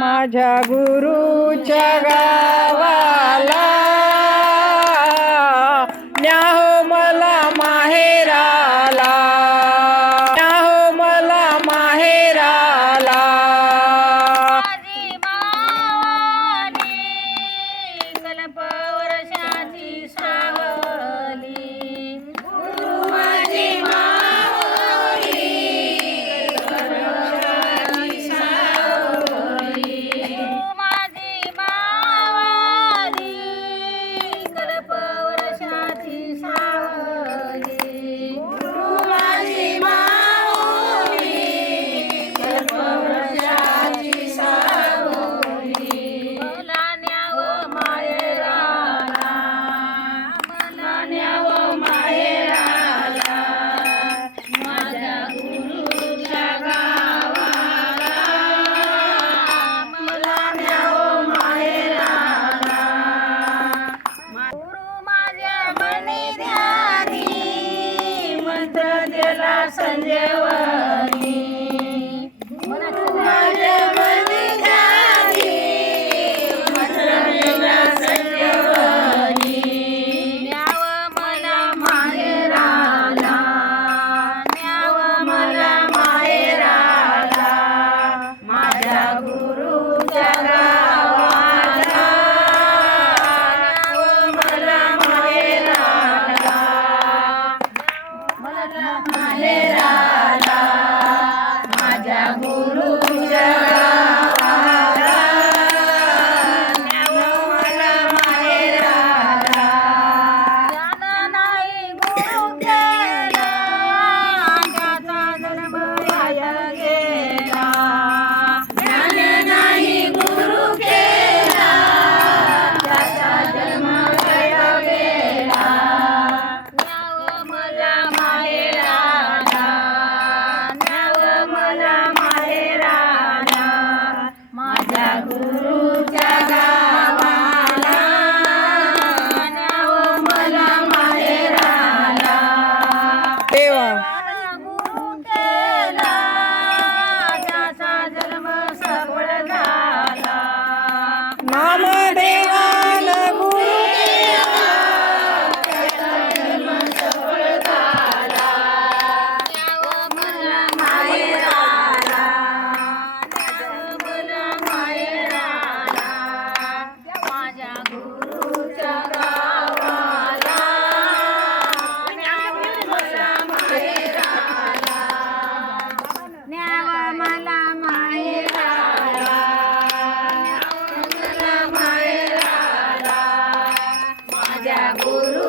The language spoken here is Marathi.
माझ्या गुरुच्या गावाला न्या हो मला माहेराला, न्या हो मला माहेराला. माझी मावाली कल्पवर्षाची सावली, गुरु माझी मावली कल्पवर्षाची सावली, गुरु माझी मावली कल्पवर्षाची सावली, गुरु माझी मावली कल्पवर्षाची सावली. मला न्यावं माहेराला, मला न्यावं माहेराला, माझ्या गुरुच्या गावाला, मला न्यावं माहेराला. गुरु माझ्या मनी ध्यानी मंत्र दिला संजीवनी, गुरु माझ्या मनी ध्यानी मंत्र दिला संजीवनी. न्यावं मला माहेराला, न्यावं मला माहेराला, माझ्या गुरुच्या गावाला, न्यावं मला माहेराला, मला माहेराला, माझ्या गुरुच्या गावाला, न्यावं मला माहेराला. ज्ञान नाही गुरु केला, त्याचा जन्म वाया गेला. ज्ञान नाही गुरु केला, त्याचा जन्म वाया गेला. न्यावं मला माहेराला, न्यावं मला माहेराला, माझ्या गुरुच्या गावाला, न्यावं मला माहेराला. देवा गुरु केला, त्याचा जन्म सफळ झाला. नामदेवान गुरु सफळ झाला. न्यावं मला माहेराला, न्यावं मला माहेराला, माझ्या गुरुच्या गावाला, न्यावं मला माहेराला, न्यावं मला माहेराला, न्यावं मला माहेराला, माझ्या गुरु